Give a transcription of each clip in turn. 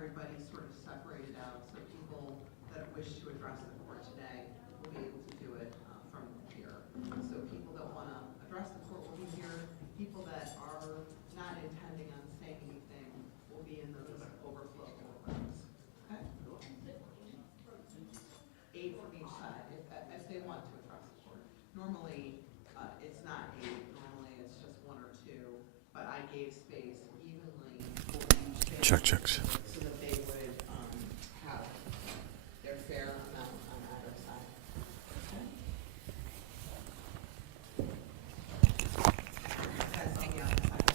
everybody sort of separated out, so people that wish to address the court today will be able to do it from here. So people that want to address the court will be here. People that are not intending on saying anything will be in those overflow rooms. Okay? 8 from each side, if they want to address the court. Normally, it's not 8. Normally, it's just 1 or 2. But I gave space evenly for each family. Checks. So that they would have their fair amount on either side. Okay? That's on the other side.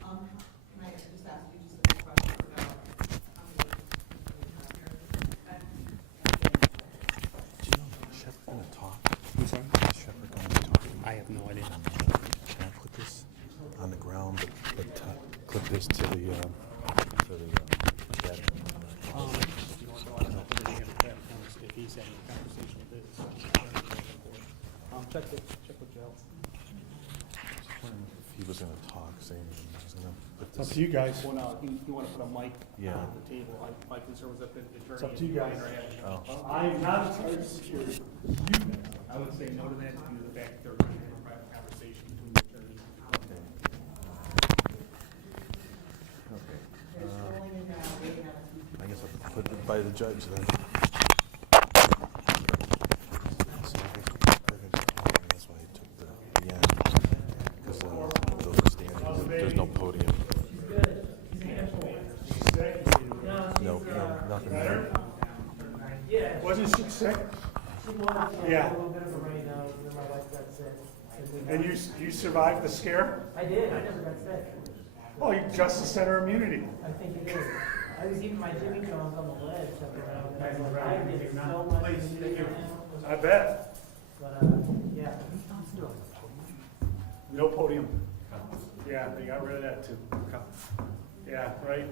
Can I just ask you just a quick question about how many we have here? Do you know if Shepherd gonna talk? I'm sorry? Is Shepherd gonna talk? I have no idea. Can I put this on the ground, but clip this to the bed? You don't know if he's having a conversation with this. Check with Joe. If he was gonna talk, say anything, he was gonna put It's up this. to you guys. Well, no, you want to put a mic Yeah. on the table. My concern was that the attorney. It's up to you guys. Oh. I am not in charge of security. You guys. I would say no to that due to the fact that they're going to have a private conversation between the attorney. Okay. I guess I'll put it by the judge then. That's why he took the end, because those are standing, there's no podium. No, nothing there. Wasn't she sick? Yeah. And you survived the scare? I did. I never got sick. Oh, you Justice Center immunity. I think it is. I was eating my Jimmy John's on the ledge up around. And I was like, I did so much immunity now. I bet. But, yeah. No podium. Yeah, they got rid of that too. Yeah, right?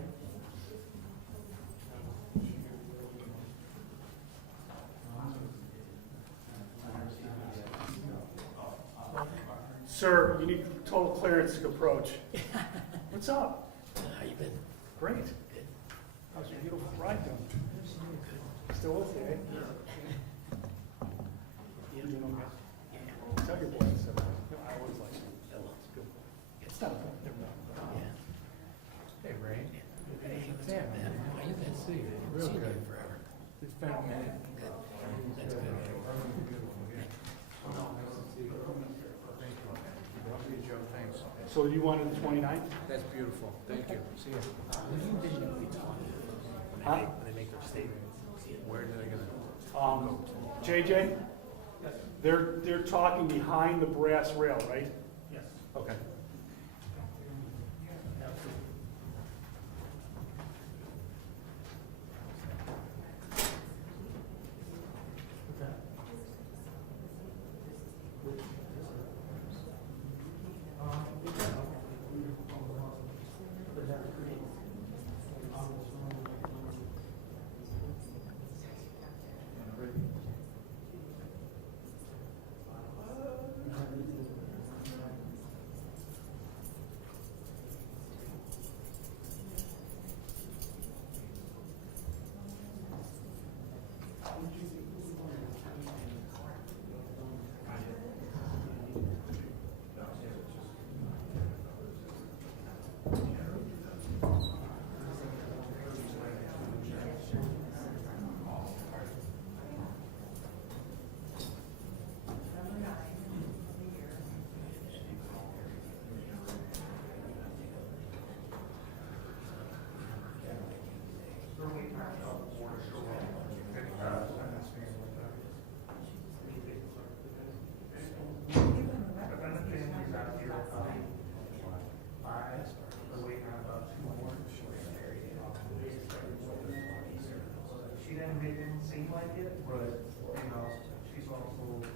Sir, you need total clearance to approach. What's up? How you been? Great. How's your beautiful bride doing? Still with you, eh? You doing okay? Tell your boys. I always like it. It's good. It's not a problem. Hey, Ray. Hey, what's Yeah, up, man? How you been? See you. I've Real seen good. you forever. It's been a minute. That's good. Lovely, Joe. Thanks. So you wanted the 29th? That's beautiful. Thank you. See you. When they make their statement. Where are they gonna? JJ? They're talking behind the brass rail, right? Yes. Okay. She didn't make it seem like it, but, you know, she's also.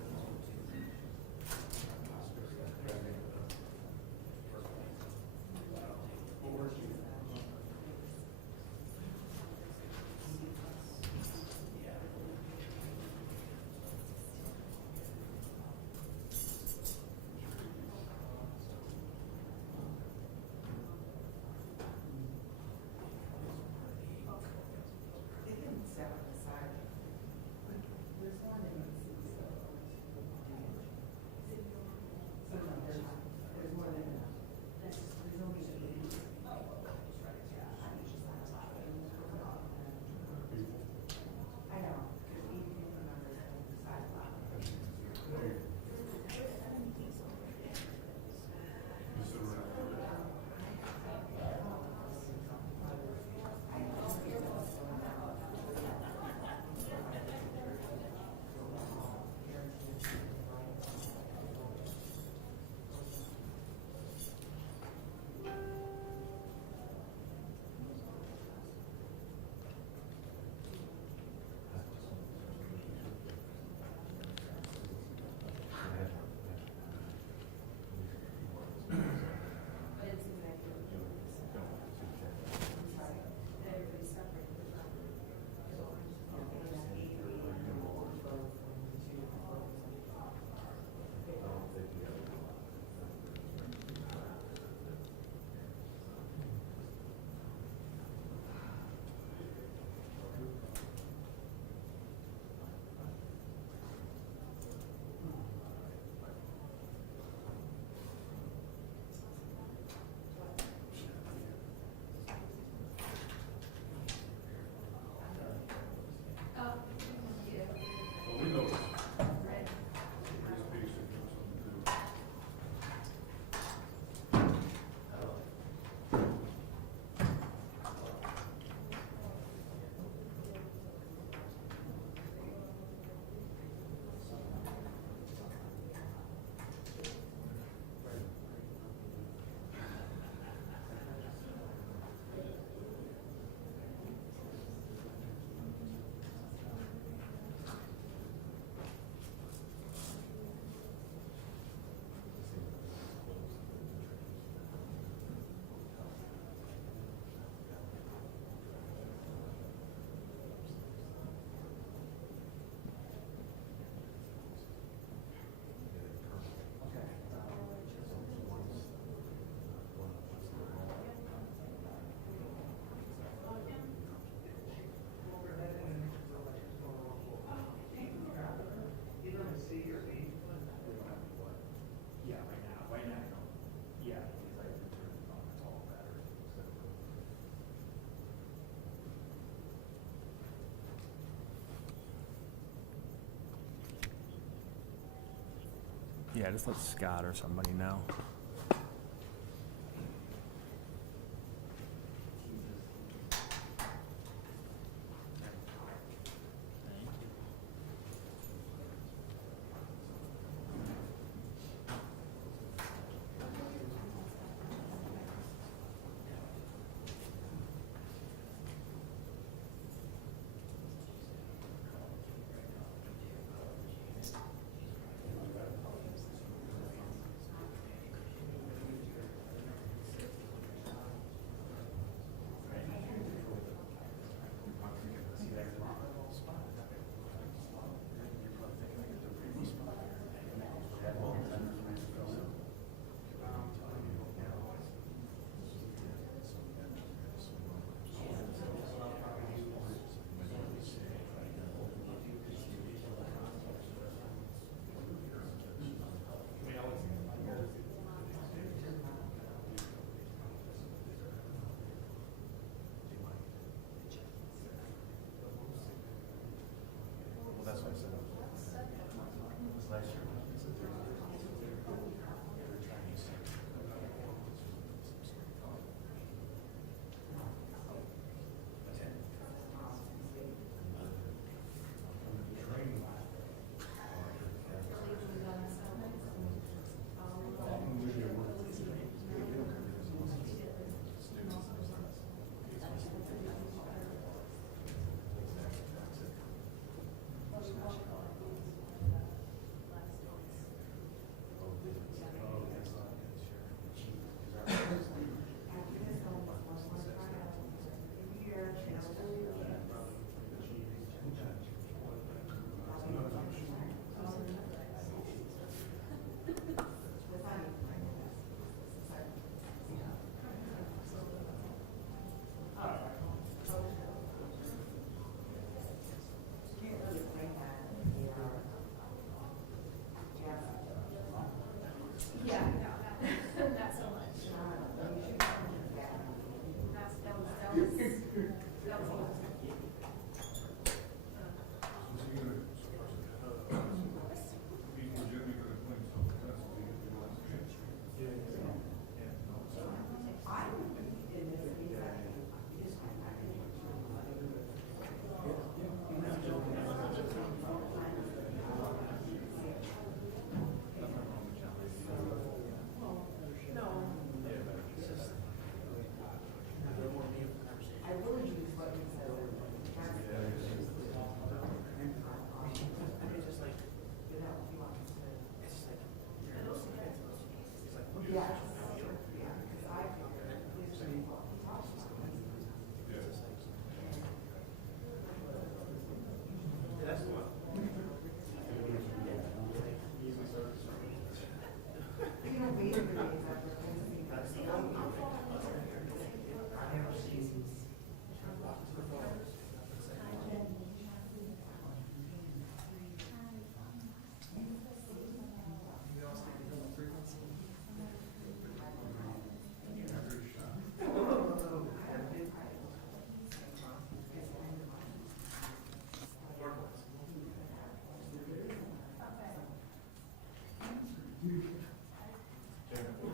Yeah, just let Scott or somebody know.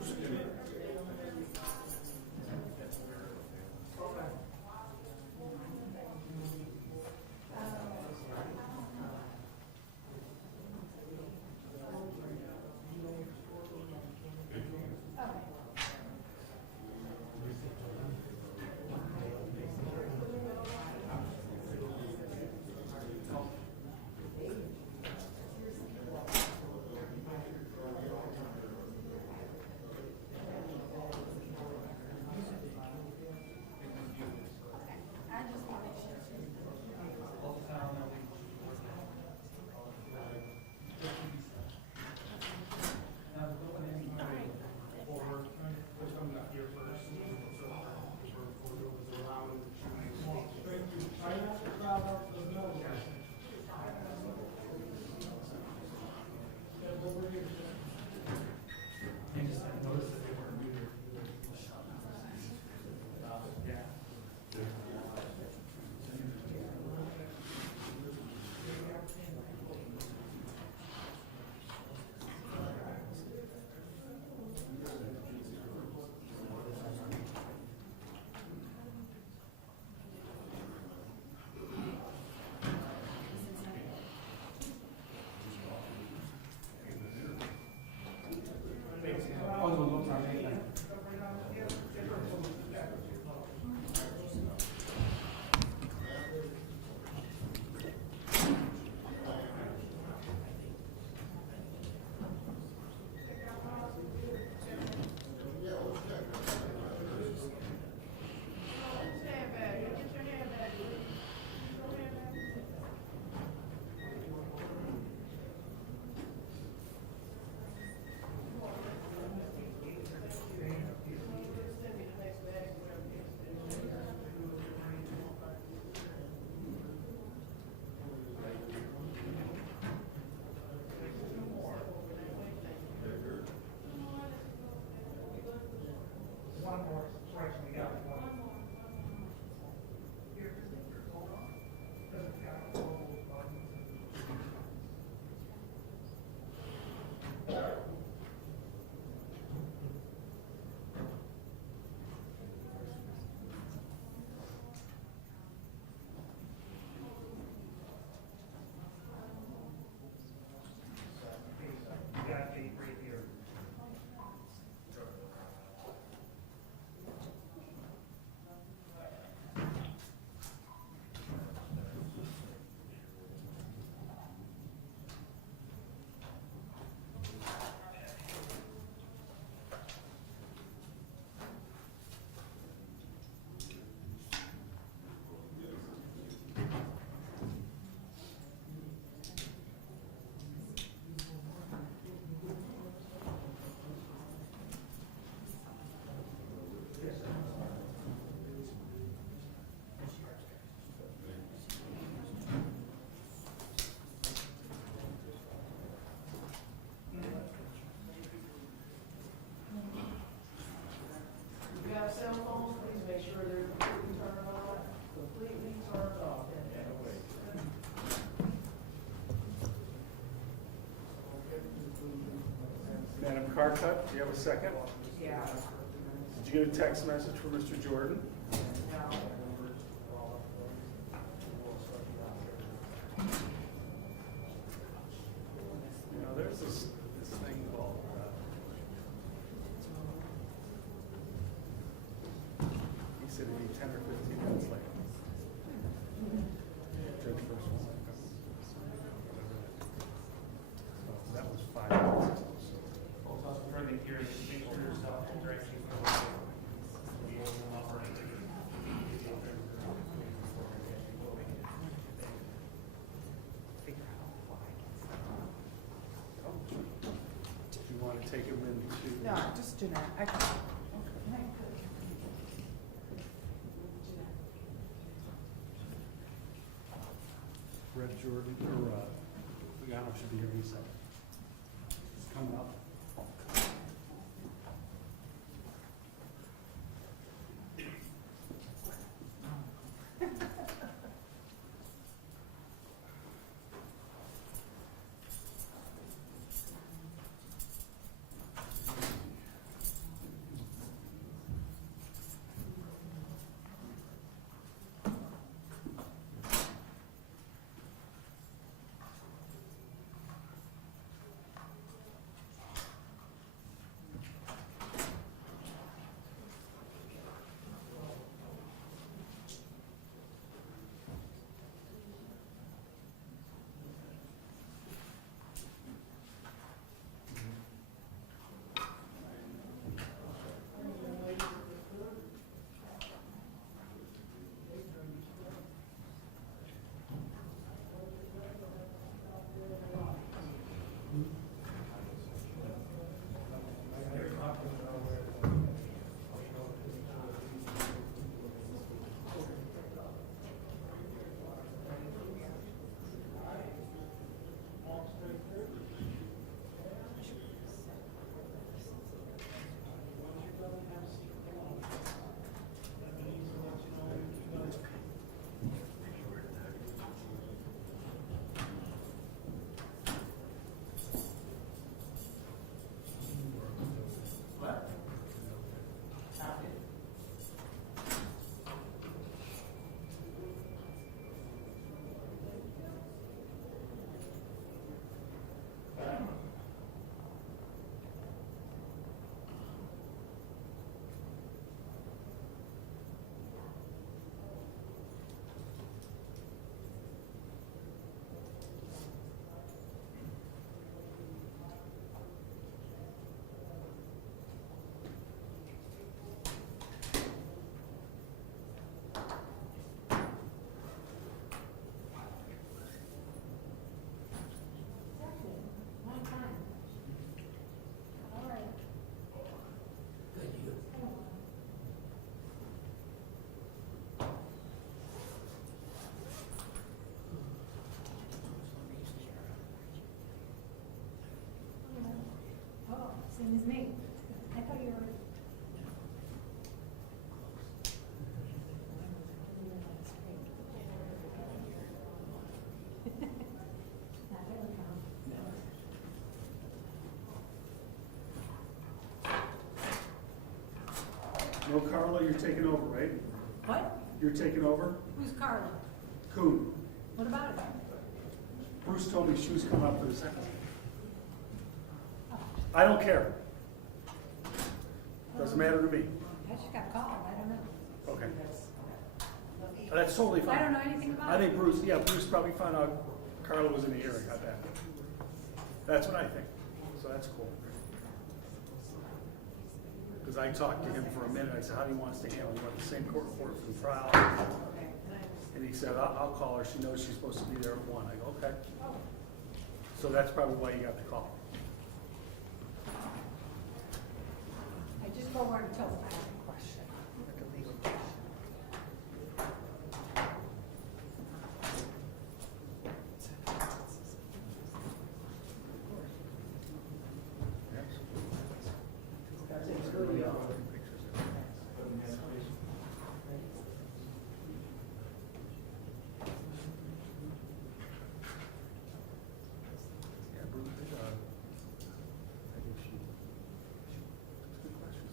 Excuse me. one more situation we got. We got eight right here. If you have cell phones, please make sure they're completely turned off. Madam Carcutt, do you have a second? Yeah. Did you get a text message from Mr. Jordan? Now, You know, there's this thing called, he said it'd be 10 or 15 minutes late. Judge first one. So that was 5 minutes. For the hearing, make sure you're self-directing. Do you want to take him into? No, just Jeanette. I can. Red Jordan, or, Lugano should be here any second. It's coming up. Same as me. I thought you were. No, Carla, you're taking over, right? What? You're taking over? Who's Carla? Coon. What about it? Bruce told me she was coming up for the second. I don't care. Doesn't matter to me. I just got called, I don't know. Okay. That's totally fine. I don't know anything about it. I think Bruce probably found out Carla was in the hearing, I bet. That's what I think. So that's cool. Because I talked to him for a minute, I said, how do you want us to handle it? You want the same court report for the trial? And he said, I'll call her, she knows she's supposed to be there at 1. I go, okay. So that's probably why you got the call. I just go where I'm told. I have a question, like a legal question. Yeah, Bruce, I think she, that's good questions.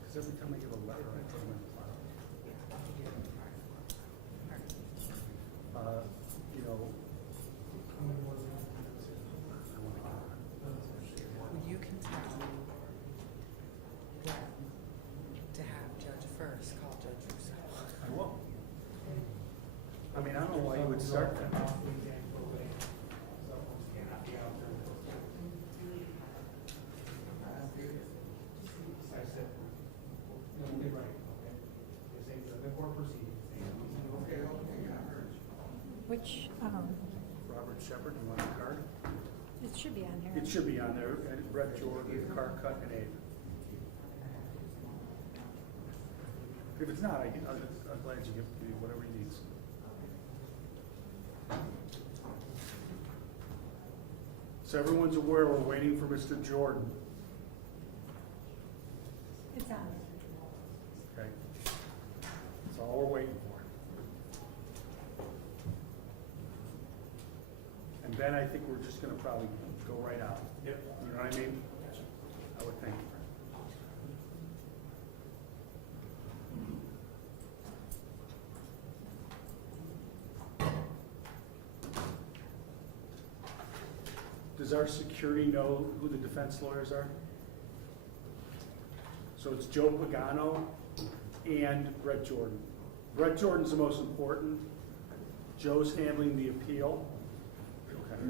Because every time I give a letter, I put them in the file. You know, You can tell me when to have Judge first, call Judge Russo. I will. I mean, I don't know why you would start that. Which, Robert Shepard, you want a card? it should be on here. It should be on there, and Brett Jordan, car cut and Abe. If it's not, I'm glad you give me whatever he needs. So everyone's aware we're waiting for Mr. Jordan, It's on there. okay? That's all we're waiting for. And then I think we're just gonna probably go right out. Yep. You know what I mean? I would think. Does our security know who the defense lawyers are? So it's Joe Pagano and Brett Jordan. Brett Jordan's the most important. Joe's handling the appeal. Okay.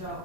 Joe.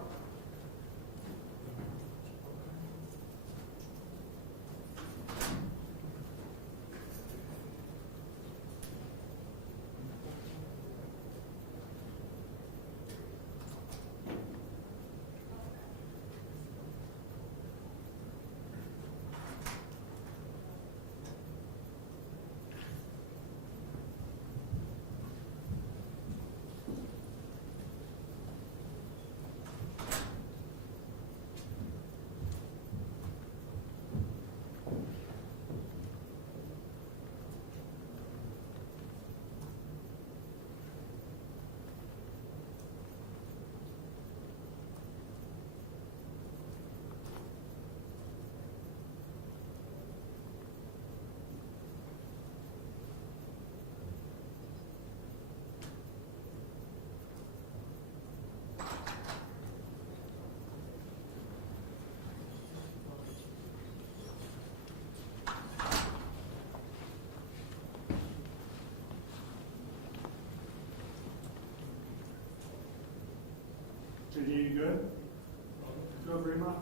JD, you good? Go, Fremont.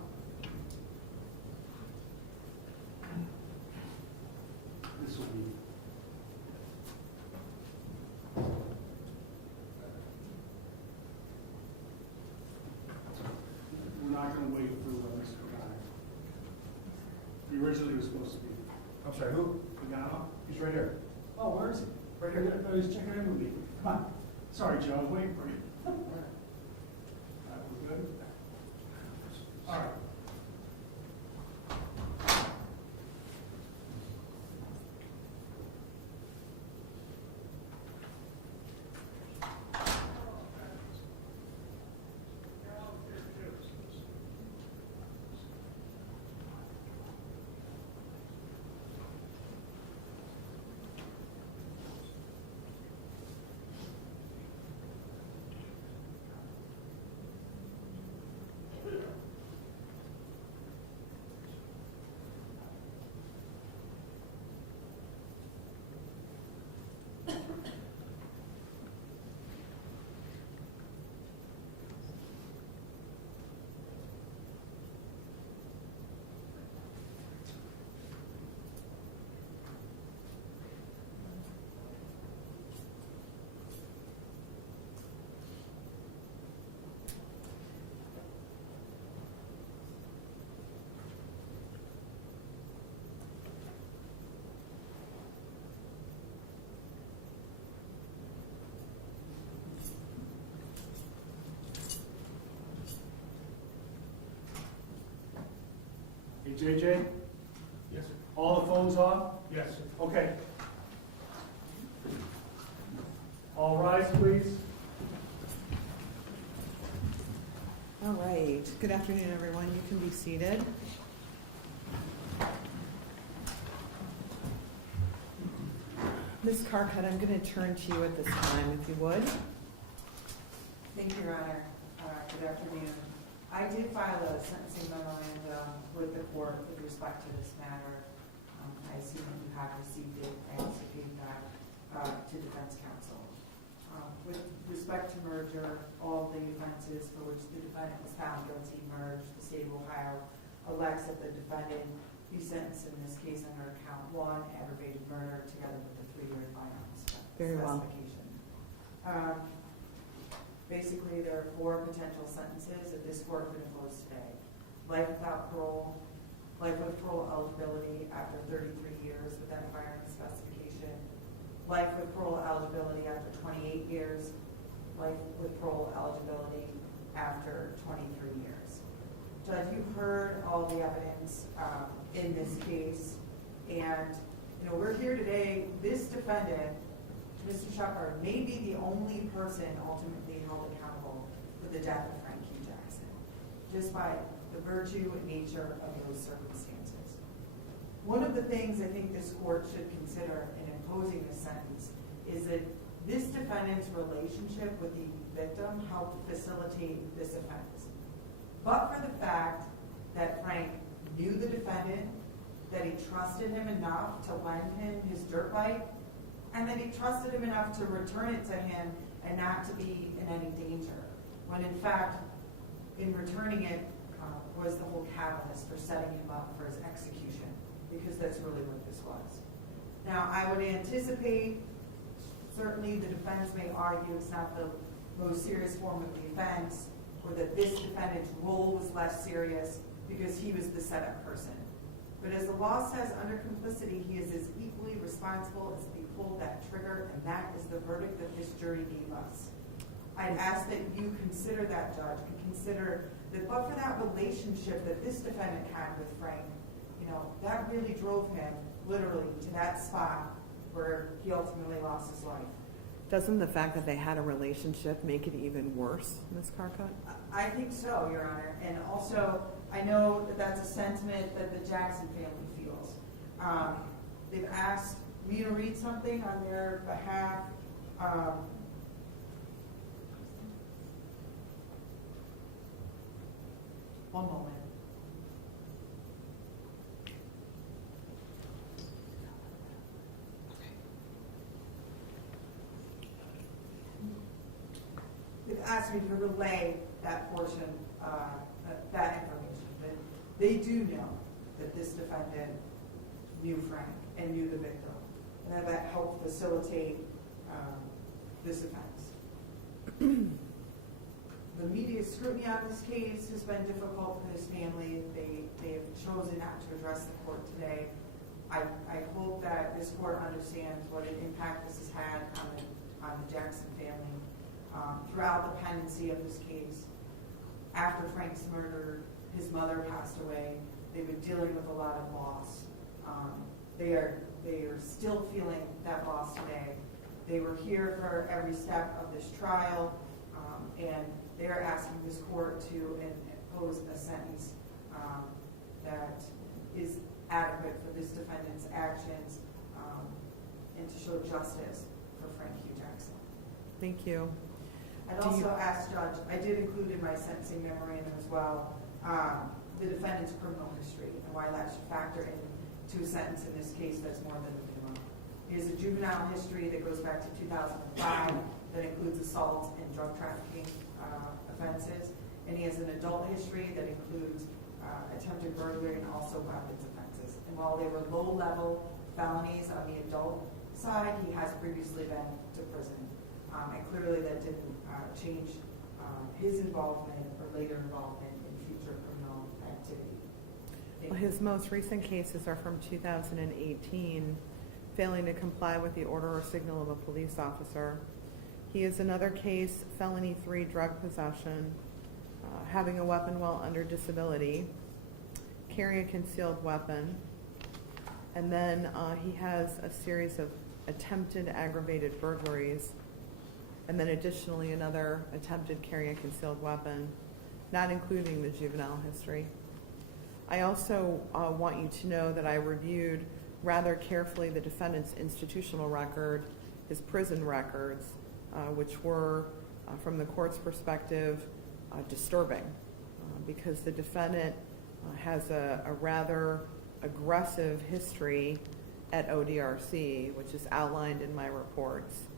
This will be. We're not going to wait for Mr. Guy. He originally was supposed to be. I'm sorry, who? Pagano? He's right here. Oh, where is he? Right here. I was checking in with me. Come on. Sorry, Joe, I was waiting for you. We're good? All right. Hey, JJ? Yes, sir. All the phones off? Yes, sir. Okay. All rise, please. All right, good afternoon, everyone. You can be seated. Ms. Carcutt, I'm going to turn to you at this time, if you would. Thank you, Your Honor. Good afternoon. I did file a sentencing memorandum with the court with respect to this matter. I assume that you have received it and also gave that to defense counsel. With respect to merger, all the offenses for which the defendant was found guilty merged. The state of Ohio elects that the defendant be sentenced in this case under count 1, aggravated murder, together with the 3-year firearms Very well. specification. Basically, there are 4 potential sentences that this court could impose today. Life without parole, life with parole eligibility after 33 years with that firearm specification, life with parole eligibility after 28 years, life with parole eligibility after 23 years. Judge, you heard all the evidence in this case, and we're here today. This defendant, Mr. Shepherd, may be the only person ultimately held accountable for the death of Frank Q. Jackson, just by the virtue and nature of those circumstances. One of the things I think this court should consider in imposing this sentence is that this defendant's relationship with the victim helped facilitate this offense. But for the fact that Frank knew the defendant, that he trusted him enough to lend him his dirt bike, and that he trusted him enough to return it to him and not to be in any danger, when in fact in returning it was the whole catalyst for setting him up for his execution, because that's really what this was. Now, I would anticipate, certainly the defense may argue it's not the most serious form of the offense, or that this defendant's role was less serious because he was the setup person. But as the law says, under complicity, he is as equally responsible as he pulled that trigger, and that is the verdict that this jury gave us. I'd ask that you consider that, Judge, and consider that but for that relationship that this defendant had with Frank, you know, that really drove him literally to that spot where he ultimately lost his life. Doesn't the fact that they had a relationship make it even worse, Ms. Carcutt? I think so, Your Honor. And also, I know that that's a sentiment that the Jackson family feels. They've asked me to read something on their behalf. One moment. They've asked me to relay that portion, that information. But they do know that this defendant knew Frank and knew the victim, and that helped facilitate this offense. The media scrutiny on this case has been difficult for this family. They have chosen not to address the court today. I hope that this court understands what an impact this has had on the Jackson family throughout the pendency of this case. After Frank's murder, his mother passed away. They've been dealing with a lot of loss. They are still feeling that loss today. They were here for every step of this trial, and they are asking this court to impose a sentence that is adequate for this defendant's actions and to show justice for Frank Hugh Jackson. Thank you. I'd also ask, Judge, I did include in my sentencing memorandum as well, the defendant's criminal history and why that should factor into a sentence in this case that's more than a minimum. He has a juvenile history that goes back to 2005 that includes assault and drug trafficking offenses, and he has an adult history that includes attempted burglary and also weapons offenses. And while they were low-level felonies on the adult side, he has previously been to prison. And clearly that didn't change his involvement or later involvement in future criminal activity. Well, his most recent cases are from 2018, failing to comply with the order or signal of a police officer. He has another case, felony 3 drug possession, having a weapon while under disability, carrying a concealed weapon, and then he has a series of attempted aggravated burglaries, and then additionally another attempted carrying a concealed weapon, not including the juvenile history. I also want you to know that I reviewed rather carefully the defendant's institutional record, his prison records, which were, from the court's perspective, disturbing, because the defendant has a rather aggressive history at ODRC, which is outlined in my reports.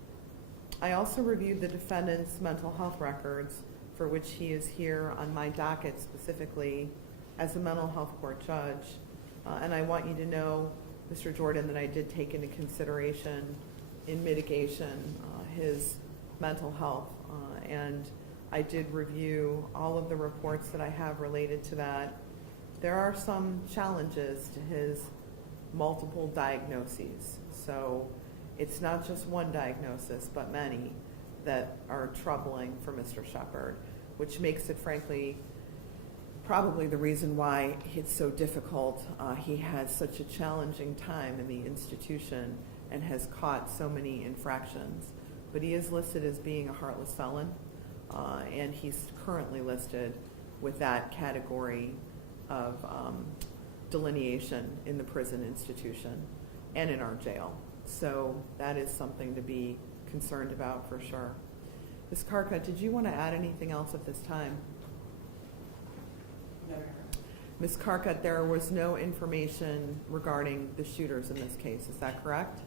I also reviewed the defendant's mental health records, for which he is here on my docket specifically as a mental health court judge. And I want you to know, Mr. Jordan, that I did take into consideration in mitigation his mental health. And I did review all of the reports that I have related to that. There are some challenges to his multiple diagnoses. So it's not just one diagnosis, but many that are troubling for Mr. Shepherd, which makes it, frankly, probably the reason why it's so difficult. He has such a challenging time in the institution and has caught so many infractions. But he is listed as being a heartless felon, and he's currently listed with that category of delineation in the prison institution and in our jail. So that is something to be concerned about for sure. Ms. Carcutt, did you want to add anything else at this time? No. Ms. Carcutt, there was no information regarding the shooters in this case. Is that correct?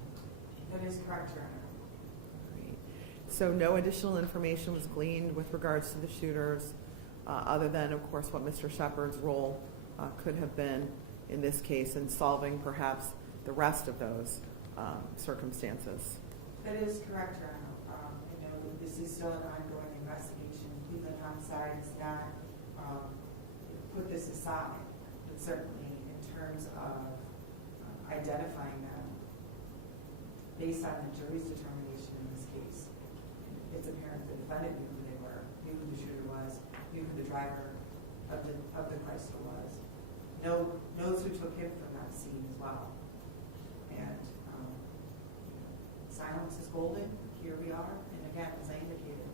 That is correct, Your Honor. Great. So no additional information was gleaned with regards to the shooters. other than, of course, what Mr. Shepard's role could have been in this case in solving perhaps the rest of those circumstances. That is correct, Your Honor. You know, this is still an ongoing investigation. Cleveland Homicide has not put this aside, but certainly in terms of identifying them, based on the jury's determination in this case, it's apparent the defendant knew who they were, knew who the shooter was, knew who the driver of the Chrysler was, knows who took him from that scene as well. And silence is golden. Here we are. And again, as I indicated,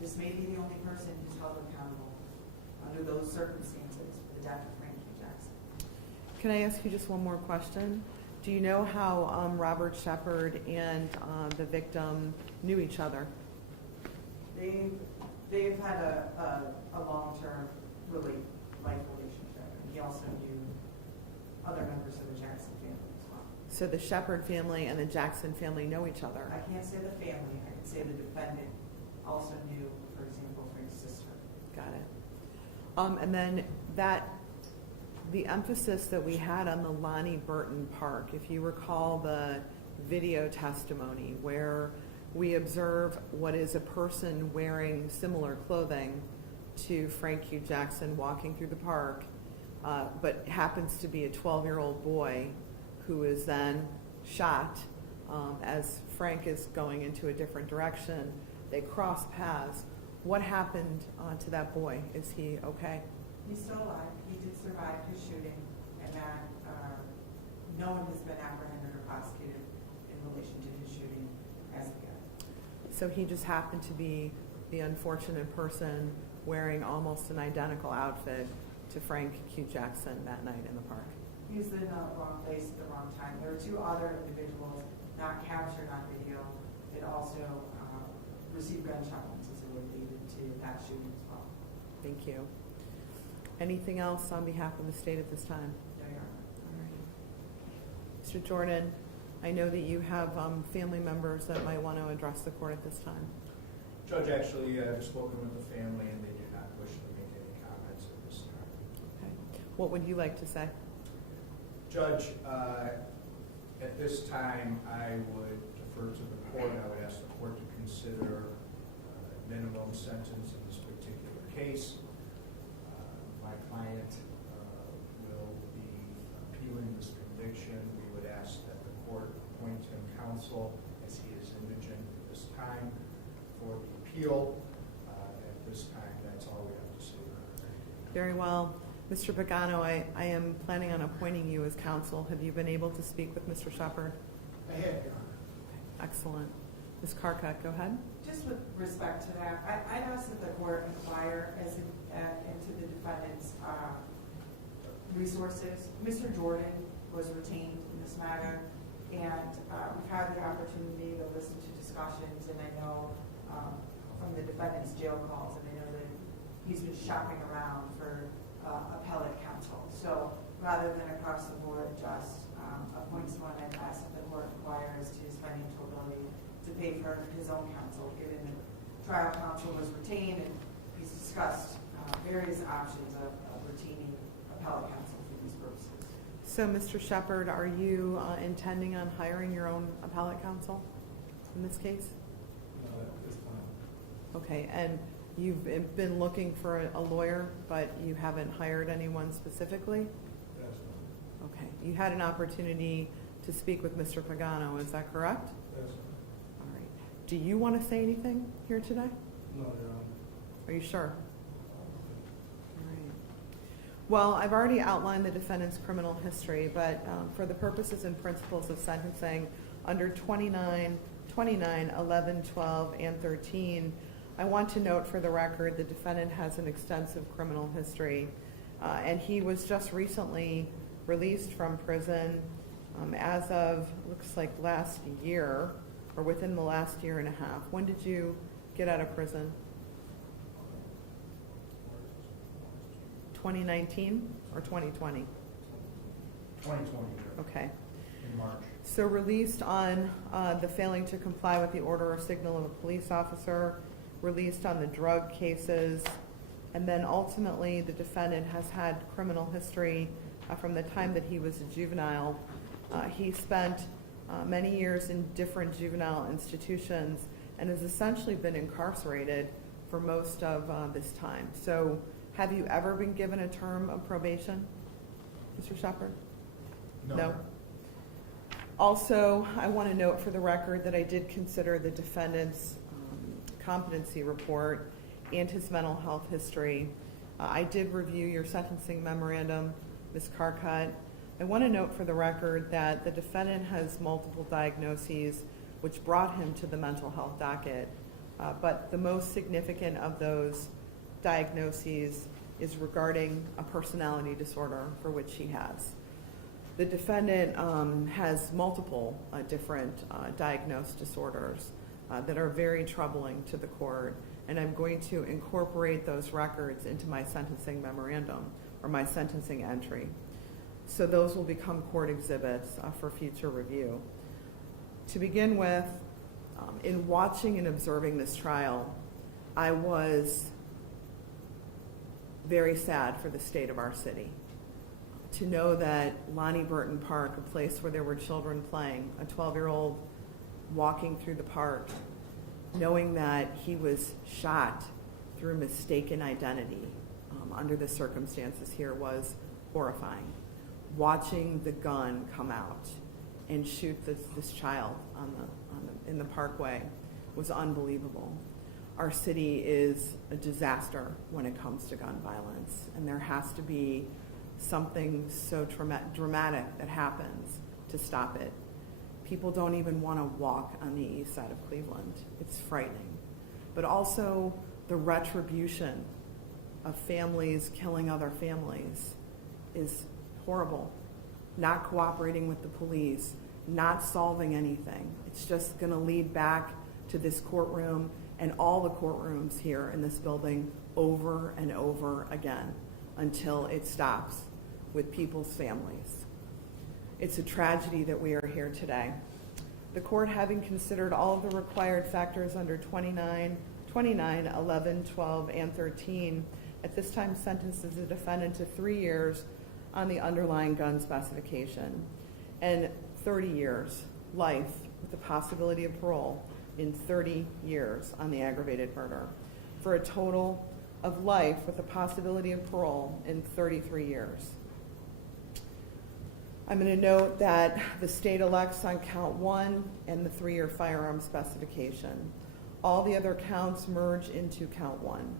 this may be the only person who's held accountable under those circumstances for the death of Frank Jackson. Can I ask you just one more question? Do you know how Robert Shepard and the victim knew each other? They've had a long-term life relationship. And he also knew other members of the Jackson family as well. So the Shepard family and the Jackson family know each other? I can't say the family. I can say the defendant also knew, for example, Frank's sister. Got it. And then the emphasis that we had on the Lonnie Burton Park, if you recall the video testimony where we observe what is a person wearing similar clothing to Frank Hugh Jackson walking through the park, but happens to be a 12-year-old boy who is then shot as Frank is going into a different direction. They cross paths. What happened to that boy? Is he okay? He's still alive. He did survive his shooting, and that no one has been apprehended or prosecuted in relation to his shooting as of yet. So he just happened to be the unfortunate person wearing almost an identical outfit to Frank Hugh Jackson that night in the park. He was in the wrong place at the wrong time. There were two other individuals not captured on video that also received gunshot wounds as related to that shooting as well. Thank you. Anything else on behalf of the state at this time? No, Your Honor. All right. Mr. Jordan, I know that you have family members that might want to address the court at this time. Judge, actually, I've spoken with the family and they do not wish to make any comments at this time. Okay. What would you like to say? Judge, at this time, I would defer to the court. I would ask the court to consider minimum sentence in this particular case. My client will be appealing this conviction. We would ask that the court appoint him counsel as he is indigent at this time for the appeal. At this time, that's all we have to say. Very well. Mr. Pagano, I am planning on appointing you as counsel. Have you been able to speak with Mr. Shepherd? I have, Your Honor. Excellent. Ms. Carcutt, go ahead. Just with respect to that, I'd ask that the court inquire into the defendant's resources. Mr. Jordan was retained in this matter, and we've had the opportunity to listen to discussions, and I know from the defendant's jail calls, and I know that he's been shopping around for appellate counsel. So rather than across the board just appoint someone, I'd ask that the court inquire as to his financial ability to pay for his own counsel, given that trial counsel was retained and he's discussed various options of retaining appellate counsel for these purposes. So, Mr. Shepherd, are you intending on hiring your own appellate counsel in this case? No, at this time. Okay, and you've been looking for a lawyer, but you haven't hired anyone specifically? Yes, ma'am. Okay, you had an opportunity to speak with Mr. Pagano, is that correct? Yes, ma'am. All right. Do you want to say anything here today? No, Your Honor. Are you sure? All right. Well, I've already outlined the defendant's criminal history, but for the purposes and principles of sentencing, under 29, 11, 12, and 13, I want to note for the record the defendant has an extensive criminal history, and he was just recently released from prison as of, looks like last year, or within the last year and a half. When did you get out of prison? 2019 or 2020? 2020, Okay. in March. So released on the failing to comply with the order or signal of a police officer, released on the drug cases, And then ultimately, the defendant has had criminal history from the time that he was a juvenile. He spent many years in different juvenile institutions and has essentially been incarcerated for most of this time. So have you ever been given a term of probation, Mr. Shepherd? No. Also, I want to note for the record that I did consider the defendant's competency report and his mental health history. I did review your sentencing memorandum, Ms. Carcutt. I want to note for the record that the defendant has multiple diagnoses which brought him to the mental health docket, but the most significant of those diagnoses is regarding a personality disorder for which he has. The defendant has multiple different diagnosed disorders that are very troubling to the court, and I'm going to incorporate those records into my sentencing memorandum or my sentencing entry. So those will become court exhibits for future review. To begin with, in watching and observing this trial, I was very sad for the state of our city. To know that Lonnie Burton Park, a place where there were children playing, a 12-year-old walking through the park, knowing that he was shot through mistaken identity under the circumstances here was horrifying. Watching the gun come out and shoot this child in the parkway was unbelievable. Our city is a disaster when it comes to gun violence, and there has to be something so dramatic that happens to stop it. People don't even want to walk on the east side of Cleveland. It's frightening. But also the retribution of families killing other families is horrible. Not cooperating with the police, not solving anything. It's just going to lead back to this courtroom and all the courtrooms here in this building over and over again until it stops with people's families. It's a tragedy that we are here today. The court, having considered all of the required factors under 29, 11, 12, and 13, at this time sentences the defendant to 3 years on the underlying gun specification and 30 years life with the possibility of parole in 30 years on the aggravated murder, for a total of life with the possibility of parole in 33 years. I'm going to note that the state elects on count 1 and the 3-year firearm specification. All the other counts merge into count 1.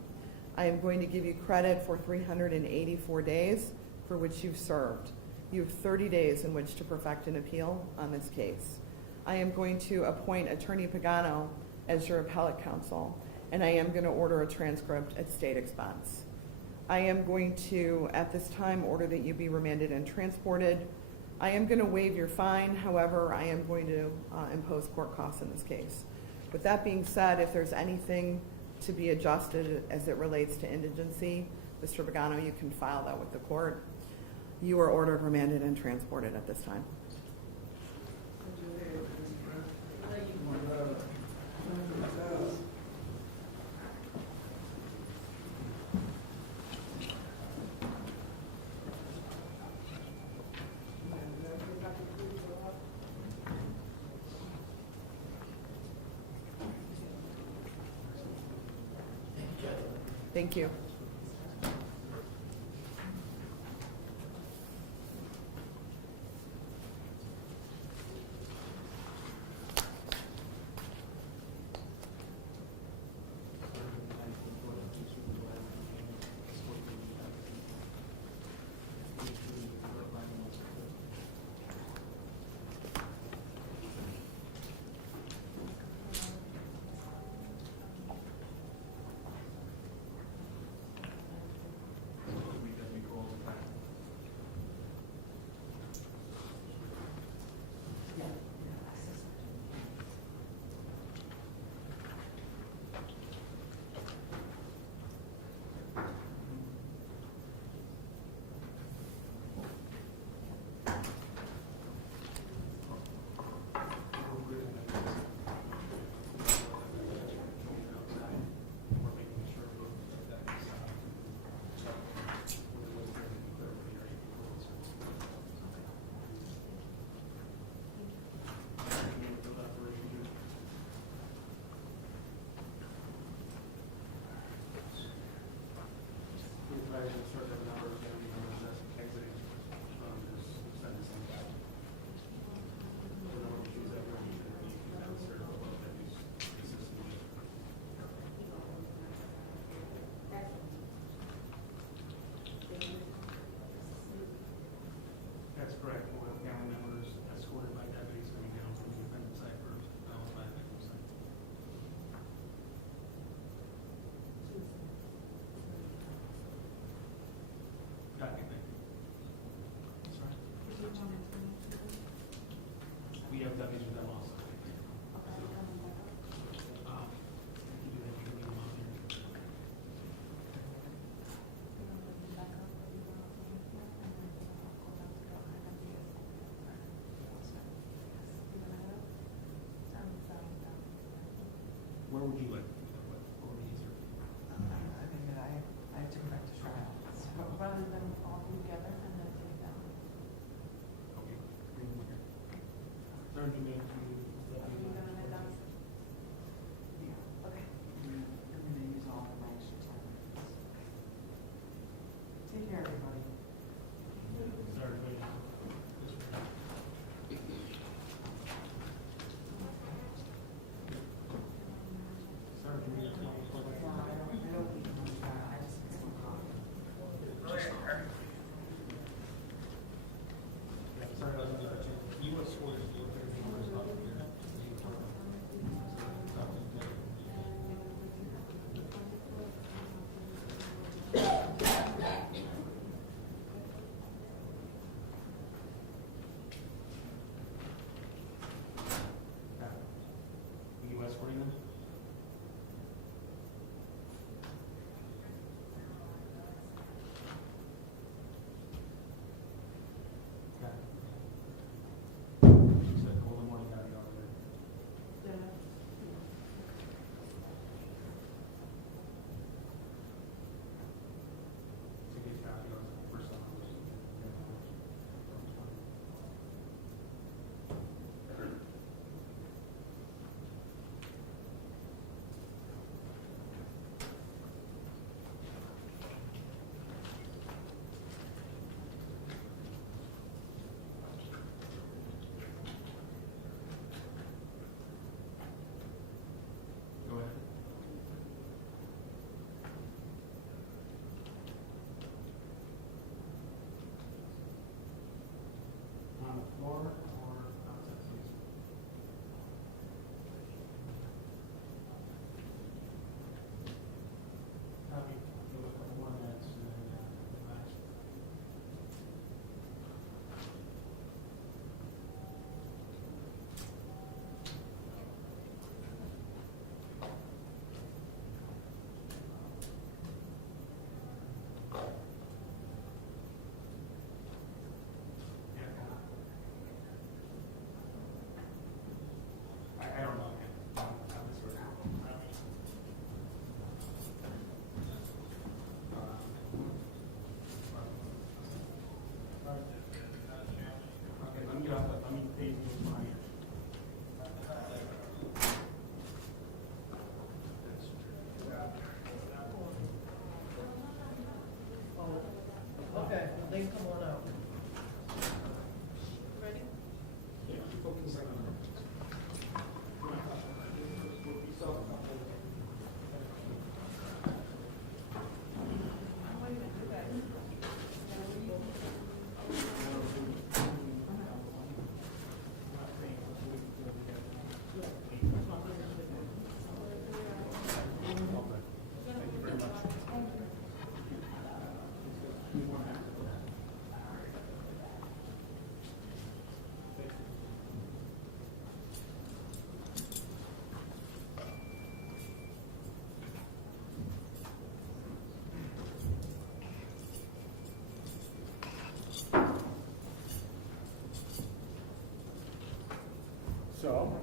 I am going to give you credit for 384 days for which you've served. You have 30 days in which to perfect an appeal on this case. I am going to appoint Attorney Pagano as your appellate counsel, and I am going to order a transcript at state expense. I am going to, at this time, order that you be remanded and transported. I am going to waive your fine. However, I am going to impose court costs in this case. With that being said, if there's anything to be adjusted as it relates to indigency, Mr. Pagano, you can file that with the court. You are ordered remanded and transported at this time. Thank you. Where would you like to do that? What would be easier? I think that I took it back to trial. So rather than all together and then take it down. Okay. Sergeant, you may have to. Yeah, okay. I'm gonna use all of my extra time. Take care, everybody. Sergeant. Sergeant, you have to. I don't need to use that. I just need some coffee. Yeah, sorry, I was gonna let you. U.S. Force is what they're doing is not here. You escorting them? Okay. You said Golden Morning County over there. To get copy of the first one. Go ahead. On the floor or outside, please? Copy. Give us a couple more minutes and then, relax. I don't know. I'm just sort of. Okay, let me get off that. Let me pay you mine. Okay, they come on out. Yeah, focus on Thank you very much. So,